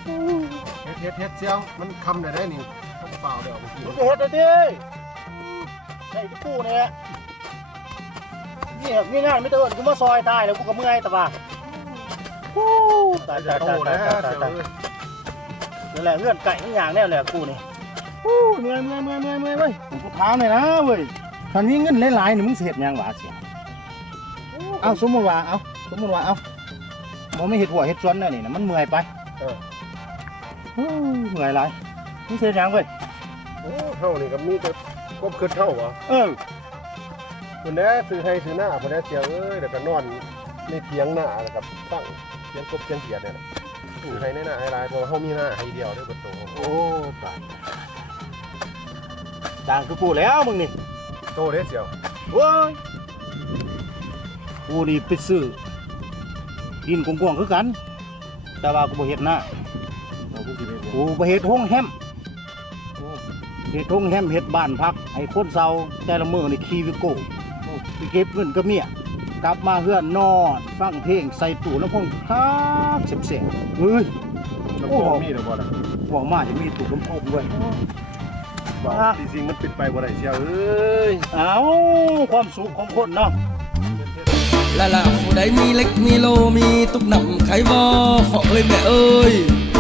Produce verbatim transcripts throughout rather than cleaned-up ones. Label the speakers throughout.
Speaker 1: เฮ็ดเฮ็ดเฮ็ดเสียวมันคำได้ได้นี่ต้องเปล่าเดี๋ยว
Speaker 2: มึงจะเฮ็ดได้ดิไอ้ที่กูเนี่ยนี่นี่งานไม่เตือนกูมาซอยตายแล้วกูก็เมื่อยแต่ว่าตายตาย
Speaker 1: โต
Speaker 2: ตาย
Speaker 1: นะ
Speaker 2: ตาย
Speaker 1: เสียว
Speaker 2: ตายนี่แหละเงื่อนไก่ทั้งอย่างแน่แหละกูนี่เมื่อยเมื่อยเมื่อยเมื่อยเมื่อยเว้ยกูถามหน่อยนะเว้ยคันนี้เงินหลายๆนี่มึงเสียดยังหวะเสียเอาสมมติว่าเอาสมมติว่าเอามองไม่เห็ดหัวเห็ดสวนเนี่ยนี่นะมันเมื่อยไปเออเมื่อยหลายมึงเสียดยังเว้ย
Speaker 1: โอ้เท่านี่ก็มีแต่กบคือเท่าเหรอ
Speaker 2: เออ
Speaker 1: คนนี้ซื้อให้ซื้อหน้าคนนี้เสียวเอ้ยแล้วก็นอนในเถียงหน้าแล้วก็ตั้งเถียงกบเถียงเกียดเนี่ยนะซื้อให้ในหน้าให้ลายเพราะว่าเขามีหน้าให้เดียวด้วยประตูโอ้ตาย
Speaker 2: ด่างคือกูแล้วมึงนี่
Speaker 1: โตเด้เสียว
Speaker 2: โว้ยกูนี่ไปซื้อดินกว้างๆคือกัน แต่ว่ากูบ่เฮ็ดหน้า
Speaker 1: เราพูดกี่เมตร
Speaker 2: กูบ่เฮ็ดห้องแฮมเฮ็ดห้องแฮมเฮ็ดบ้านพักให้คนเซาแต่ละมื้อนี่ขี่วิโก้ไปเก็บเงินกับเมียกลับมาเฮือนนอนฟังเพลงใส่ตู้ลำโพงครับเสียบๆเฮ้ย
Speaker 1: น้ำโค้งมีหรือเปล่าล่ะ
Speaker 2: ว่ามาจะมีตู้ลำโพงด้วย
Speaker 1: จริงๆมันปิดไปบ่ได้เสียวเอ้ย
Speaker 2: เอ้าความสุขของคนเนาะ
Speaker 3: ละละผู้ใดมีเล็กมีโลมีตุกหนำไขวอฝอเอ้ยแม่เอ้ย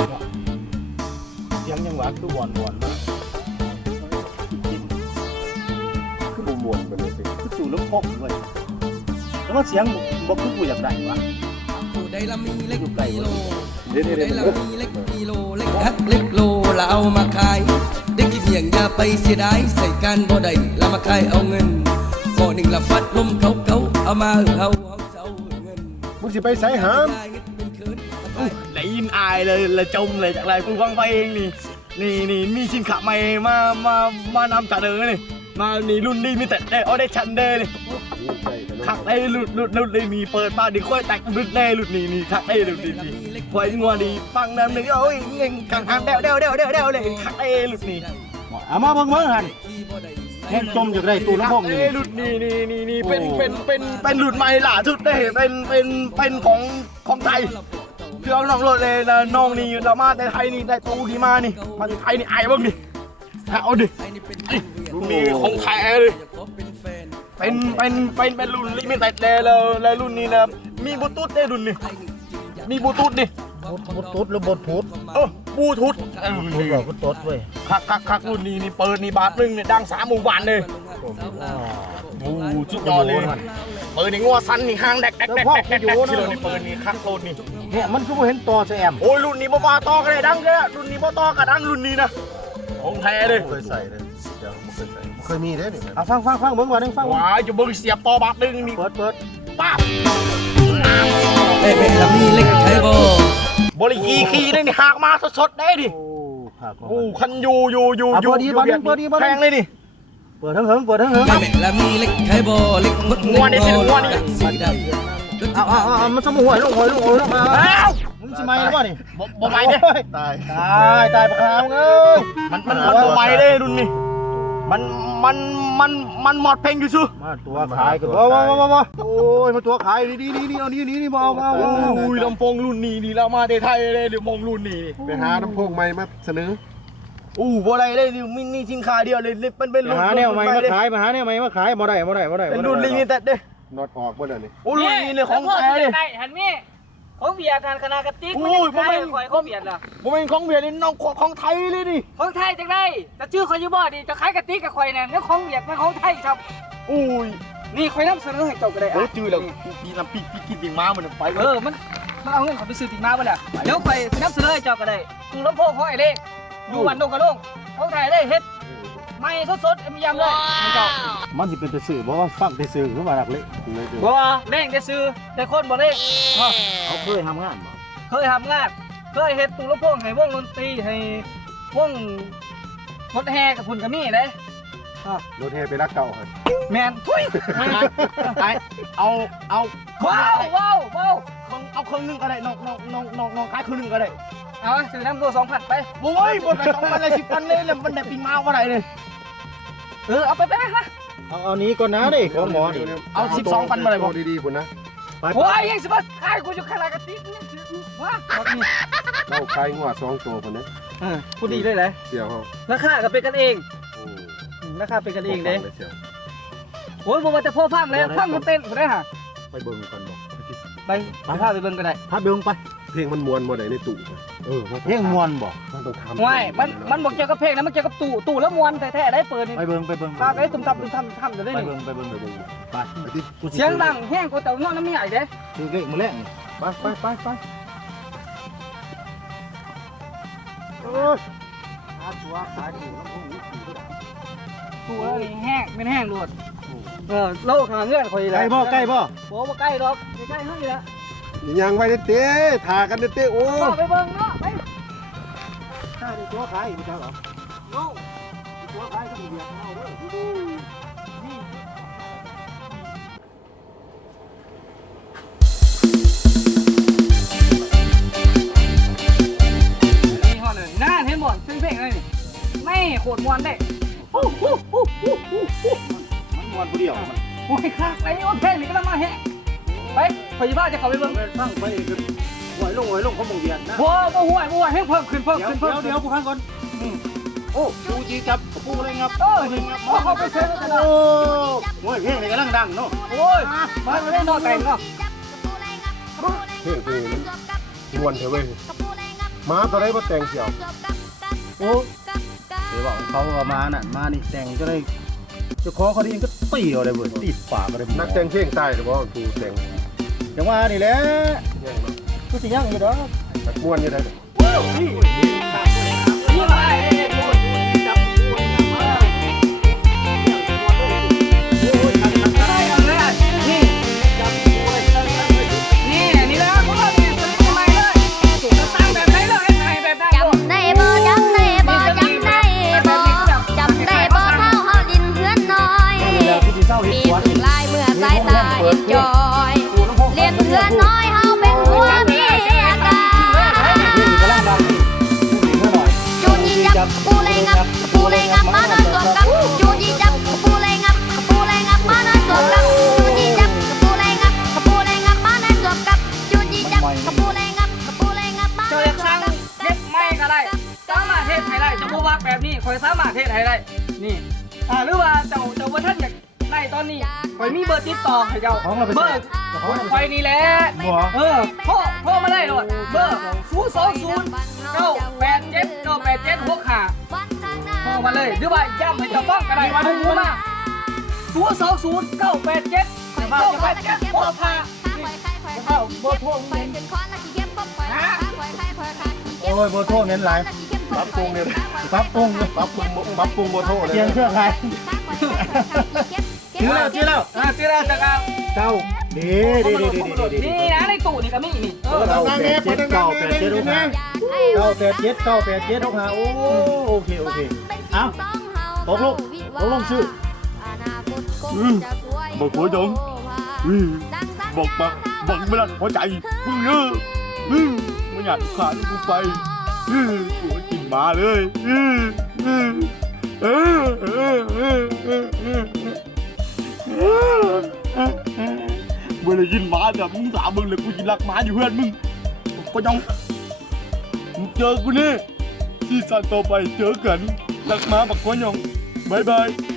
Speaker 2: ยังยังหวะคือวอนวอนมากิน
Speaker 1: คือบ่ม่วนไปเลยสิ
Speaker 2: คือตู้ลำโพงด้วยแล้วมันเสียงบ่คือกูอยากได้วะ
Speaker 3: ผู้ใดละมีเล็กมีโล
Speaker 1: เดี๋ยว
Speaker 3: ผู้
Speaker 1: เดี๋ยว
Speaker 3: ใด
Speaker 1: เดี๋ยว
Speaker 3: ละมีเล็กมีโลเล็กฮักเล็กโลละเอามาขายได้กินอย่างอย่าไปเสียดายใส่กันบ่ได้ละมาขายเอาเงินบ่อหนึ่งละฟัดลมเขาเขาเอามาเฮาเฮาเซาเงิน
Speaker 1: มึงสิไปไสหาม
Speaker 4: ได้ยินอายเลยละจมเลยจากไรกูฟังไปเองนี่นี่นี่มีสินค้าใหม่มามามานำจัดเลยนี่มานี่รุ่นนี้มีแต่ได้เอาได้ชันเดย์นี่ขักได้หลุดหลุดหลุดเลยนี่เปิดมาดิค่อยแตกหลุดแน่หลุดนี่นี่ขักได้หลุดนี่นี่ควายงัวดีฟังน้ำหนึ่งโอ้ยเง่งขังขังเดวเดวเดวเดวเดวเลยขักได้หลุดนี่
Speaker 2: เอามาเบิ่งเบิ่งหันแห้งจมอยากได้ตู้ลำโพง
Speaker 4: ขัก
Speaker 2: นี่
Speaker 4: ได้หลุดนี่นี่นี่นี่เป็นเป็นเป็นเป็นหลุดใหม่ล่าสุดได้เป็นเป็นเป็นของของไทย คือเอาน้องรถเลยนะน้องนี่เรามาแต่ไทยนี่ได้ตู้ดีมานี่มาที่ไทยนี่ไอ้บ้างดิเอาดิรุ่นนี้ของไทยเลยเป็นเป็นเป็นเป็นรุ่นลิมิเต็ดเลยแล้วแล้วรุ่นนี้นะมีบลูทูธได้รุ่นนี้มีบลูทูธดิ
Speaker 2: บดตุ๊ดหรือบดพุด
Speaker 4: เออบลูทูธ
Speaker 2: พุดบอกบดตุ๊ดเว้ย
Speaker 4: คักคักคักรุ่นนี้นี่เปิดนี่บาทหนึ่งเนี่ยดังสามหมู่บ้านเลยโอ้ชุดยอดเลยเปิดนี่งัวสันนี่ห้างแดกแดกแดกแดกแดกที่เรานี่เปิดนี่คักโคตรนี่
Speaker 2: เนี่ยมันก็บ่เห็นต่อแซม
Speaker 4: โอ้ยรุ่นนี้บ่มาต่อกันเลยดังเลยรุ่นนี้บ่ต่อกันดังรุ่นนี้นะของแท้เลย
Speaker 1: เคยใส่เลยเดี๋ยวบ่เคยใส่บ่เคยมีเด้นี่
Speaker 2: เอาฟังฟังฟังเบิ่งว่านึงฟัง
Speaker 4: ว้ายจะเบิ่งเสียบต่อบาทหนึ่งนี่
Speaker 2: เปิดเปิด
Speaker 4: ป้าบ
Speaker 3: เอ้ยแม่ละมีเล็กไขวอบ
Speaker 4: ริกีขี่ได้นี่หากมาสดๆได้ดิ
Speaker 2: โอ้ขาด
Speaker 4: โอ้คันอยู่อยู่อยู่อยู่แพงเลยดิ
Speaker 2: เปิดทั้งเหิงเปิดทั้งเหิง
Speaker 3: แม่แม่ละมีเล็กไขวอเล็กมด
Speaker 4: งัวนี่สิงัวนี่
Speaker 3: สีได้
Speaker 2: เอาเอาเอามันสมุหวยลูกหวยลูกหวยลูกมา
Speaker 4: อ้าว
Speaker 2: มึงสิมาหรือเปล่านี่
Speaker 4: บ่บ่ไหวเด้
Speaker 1: ตาย
Speaker 2: ตายตายปะคราวเอ้ย
Speaker 4: มันมันมันบ่ไหวเด้รุ่นนี้มันมันมันมันหมดเพลงอยู่ซื่อ
Speaker 2: มาตัวขายกันว้าวว้าวว้าวโอ้ยมาตัวขายนี่นี่นี่เอานี่นี่นี่มาเอาเอา
Speaker 4: โอ้ยลำโพงรุ่นนี้นี่เรามาในไทยเลยเดี๋ยวมองรุ่นนี้
Speaker 1: ไปหาน้ำโพงใหม่มาเสนอ
Speaker 4: อู้บ่ได้เลยนี่มินิสินค้าเดียวเลยเป็นเป็นรุ่น
Speaker 2: หาแนวใหม่มาขายมาหาแนวใหม่มาขายบ่ได้บ่ได้บ่ได้
Speaker 4: เป็นรุ่นลิมิเต็ดเด้
Speaker 1: น็อตออกบ่เดี๋ยวนี้
Speaker 4: โอ้รุ่นนี้เลยของแท้เลย
Speaker 5: ได้หันมีของเบียร์กันคณะกติก
Speaker 4: โอ้
Speaker 5: มัน
Speaker 4: ย
Speaker 5: ยัง
Speaker 4: บ่
Speaker 5: ไท
Speaker 4: แม่
Speaker 5: ย
Speaker 4: น
Speaker 5: ข่อยของเบียร์ล่ะ
Speaker 4: บ่เป็นของเวียดนี่น้องของไทยเลยนี่
Speaker 5: ของไทยจังได้แต่ชื่อข่อยอยู่บ่ดิจะขายกติกกับข่อยน่ะแล้วของเบียร์มันของไทยครับ
Speaker 4: อุ้ย
Speaker 5: นี่ข่อยนำเสนอให้เจ้าก็ได้
Speaker 4: เออ
Speaker 5: อ่ะ
Speaker 4: จื้อแล้วปีน้ำปีปีกินดิงม้ามันไป
Speaker 5: เออมันมันเอาเงินเขาไปซื้อติ่งมาบ่ล่ะเดี๋ยวข่อยนำเสนอให้เจ้าก็ได้ตู้ลำโพงของไอ้เล็กอยู่วันดงกระโลงของไทยได้เฮ็ดใหม่สดๆมียำเลยให้เจ้า
Speaker 2: มันสิเป็นตัวสื่อบ่ว่าฟังแต่สื่อคือว่าหลักเลย
Speaker 5: บ่แม่งได้ซื้อแต่คนบ่ได้
Speaker 2: เขาเคยทำงานบ่
Speaker 5: เคยทำงานเคยเฮ็ดตู้ลำโพงให้วงดนตรีให้วงรถแห่กับพุ่นก็มีเด้
Speaker 1: รถแห่ไปรักเก่าครับ
Speaker 5: แมนทุย
Speaker 4: ไปเอาเอา
Speaker 5: ว้าวว้าวว้าว
Speaker 4: เอาเครื่องนึงก็ได้น้องน้องน้องน้องน้องขายเครื่องนึงก็ได้
Speaker 5: เอาซื้อน้ำตัวสองพันไป
Speaker 4: โอ้ยบนไปสองพันเลยสิบพันเลยแล้วมันได้ปีม้าว่าไรเลย
Speaker 5: เออเอาไปไปไป
Speaker 2: เอาเอานี้ก่อนนะดิของหมอดิ
Speaker 4: เอาสิบสองพันมาเลยบอก
Speaker 1: ดีๆพุ่นนะ
Speaker 2: ไป
Speaker 5: โอ้ยยังสิบขายกูอยู่ขนาดกระติกนี่ว้า
Speaker 1: เราขายงัวสองตัวคนนี้
Speaker 5: เออผู้ดีเลยเลย
Speaker 1: เสี่ยวเฮา
Speaker 5: ราคาก็เป็นกันเอง
Speaker 1: โอ้
Speaker 5: อืมราคาเป็นกันเองเด้
Speaker 1: บ่ฟัสี่ยว
Speaker 5: โอ้ยบ่ว่าแต่พ่อฟังเลยฟังมันเต้นบ่ได้ฮะ
Speaker 1: ไปเบิ่งกันบ่
Speaker 5: ไปไปพาไปเบิ่งก็ได้
Speaker 2: พาเบิ่งไป
Speaker 1: เพลงมันมวนบ่ได้ในตู้เออ
Speaker 2: เพลงม่วนบ่
Speaker 1: มันต้องทำ
Speaker 5: ว้ายมันมันบ่เกี่ยวกับเพลงนะมันเกี่ยวกับตู่ตู่แล้วมวนแท้ๆได้เปิดนี่
Speaker 2: ไปเบิ่งไปเบิ่ง
Speaker 5: พาไปตุ้มตับตุ้มทำทำจะได้
Speaker 2: ไป
Speaker 5: นี่
Speaker 2: เบิ่งไปเบิ่งไปเบิ่งไปไปที่
Speaker 5: เสียงดังแห้งกว่าแต่นอนน้ำมีใหญ่เด้
Speaker 2: คือเลขมื้อแรกนี่
Speaker 1: ไปไปไปไป
Speaker 2: เอ้ยอาชัวขาดีน้ำพงนี้ขี่
Speaker 5: ตู่แล้วนี่แห้งเป็นแห้งรวดเออโลกหาเงื่อนคอย
Speaker 2: ใกล้บ่ใกล้บ่
Speaker 5: บ่บ่ใกล้ดอกใกล้ๆเฮานี่ละ
Speaker 1: ยังไว้เต้ๆถ่ากันเต้ๆโอ้
Speaker 5: ไปเบิ่งเนาะไป
Speaker 2: ข้าได้ตัวขายอีกแล้วเหรอ
Speaker 5: โอ้
Speaker 2: ตัวขายก็มีเบียร์เอาเด้อ
Speaker 5: นี่ฮอดเลยน่าเห็นบ่ซึ่งเพลงอะไรนี่ไม่โคตรมวนได้ฮู้ฮู้ฮู้ฮู้ฮู้ฮู้
Speaker 2: มันม่วนผู้เดียวมัน
Speaker 5: โอ้ยคักไอ้โอ้เพลงนี่กำลังมาแฮะไปพยาบาลจะเข้าไปเบิ่ง
Speaker 2: แม่นฟังไปก็หวยลงหวยลงเขาบ่งเบียร์นะ
Speaker 5: บ่บ่ห่วยบ่ห่วยให้เพิ่มขึ้นเพิ่ม
Speaker 2: เดี๋ยว
Speaker 5: ขึ้นเพิ่
Speaker 2: เดี๋
Speaker 5: ม
Speaker 2: ยว
Speaker 5: ขึ้น
Speaker 2: เดี๋ยวกูฟังก่อนโอ้ดูจีจับปูอะไรงับ
Speaker 5: เออนี่พอเข้าไปเซ็นแล้วกัน
Speaker 2: โอ้
Speaker 5: นะ
Speaker 2: โหเพลงนี่กำลังดังเนาะ
Speaker 5: โอ้ยมาไม่ได้นอนแต่งเนาะ
Speaker 1: เพลงเพลงมันมวนเถอะเว้ยมาตัวใดบ่แต่งเสี่ยว
Speaker 2: โอ้เดี๋ยวบอกเขาเอามาน่ะมานี่แต่งจะได้เจ้าของเขาได้ยินก็ตีเอาเลยเว้ยตีปากก็ได้
Speaker 1: นักแต่งเพลงใต้หรือบ่กูแต่ง
Speaker 2: จังว่านี่แหละ
Speaker 1: ยังเนาะ
Speaker 2: กูสิยังอยู่ดอก
Speaker 1: นักม่วนอยู่ได้
Speaker 5: นี่มาไอ้ได้เอาเลยอ่ะนี่นี่นี่แล้วพวกเราเนี่ยจะทำไมเลยจะสร้างแบบไหนเลยให้แบบได้
Speaker 6: จำได้บ่จำได้บ่จำได้บ่จำได้บ่เฮาเฮาดินเพื่อนน้อย
Speaker 2: แล้วกูสิเศร้าเฮ็ด
Speaker 6: มี
Speaker 2: สวน
Speaker 6: ถึงลายเมื่อสายตาเอ็นจอยเรียนเพื่อนน้อยเฮาเป็นผัวเมียกัน
Speaker 2: เพลงนี่กำลังดังนี่กูสิเท่าหน่อย
Speaker 6: จูนยีจับปูเลยงับปูเลยงับมานอนสวมกับจูนยีจับปูเลยงับปูเลยงับมานอนสวมกับจูนยีจับปูเลยงับปูเลยงับมานอนสวมกับจูนยีจับปูเลยงับปูเลยงับมา
Speaker 5: เจ้าอยากสร้างเฮ็ดไม่ก็ได้สามารถเฮ็ดให้ได้เจ้าบ่ว่าแบบนี้คอยสามารถเฮ็ดให้ได้นี่อ่าหรือว่าเจ้าเจ้าบ่ทันอยากได้ตอนนี้คอยมีเบอร์ติดต่อให้เจ้า
Speaker 2: ของเราไป
Speaker 5: เบอ
Speaker 2: ใส่
Speaker 5: ร์
Speaker 2: ของเราไป
Speaker 5: คอ
Speaker 2: ใส่
Speaker 5: ยนี่แหละ
Speaker 2: บ่
Speaker 5: เออโทรโทรมาได้เลยเบอร์ศูนย์ สอง ศูนย์ เก้า แปด เจ็ด เก้า แปด เจ็ด หก ห้าโทรมาเลยหรือว่าย้ำให้เจ้าฟังก็ได้มาดูมาศูนย์ สอง ศูนย์ เก้า แปด เจ็ด เก้า แปด เจ็ด หก ห้า
Speaker 6: เข้าบ่โทษมึงโอ้ยบ่โทษเน้นหลาย
Speaker 1: ปรับปรุงเนี่ย
Speaker 2: ปรับปรุง
Speaker 1: ปรับปรุงปรับปรุงบ่โทษเลย
Speaker 2: เพียงเครือข่ายชื่อแล้วชื่อแล้ว
Speaker 5: อ่าชื่ออะไรจักร
Speaker 2: เก้าดีดีดีดีดีดี
Speaker 5: นี่นะในตู้นี่ก็มีนี่เออ
Speaker 2: เก้าแปดเจ็ดเก้าแปดเจ็ดหกห้าเก้าแปดเจ็ดเก้าแปดเจ็ดหกห้าโอ้โอเคโอเคเอ้าตกลงตกลงชื่อ
Speaker 6: อืม
Speaker 4: บอกหัวจงอืมบอกบักบักไม่รักหัวใจมึงเนอะอืมไม่อยากขาดกูไปอืมกูไม่กินหมาเลยอืมอืมเออเออเออเออเออเมื่อได้ยินหมาแบบมึงถามมึงเลยกูยินรักหมาอยู่เพื่อนมึงก็ยังมึงเจอกูนี่ที่สันต่อไปเจอกันรักหมาบักก็ยังบายบาย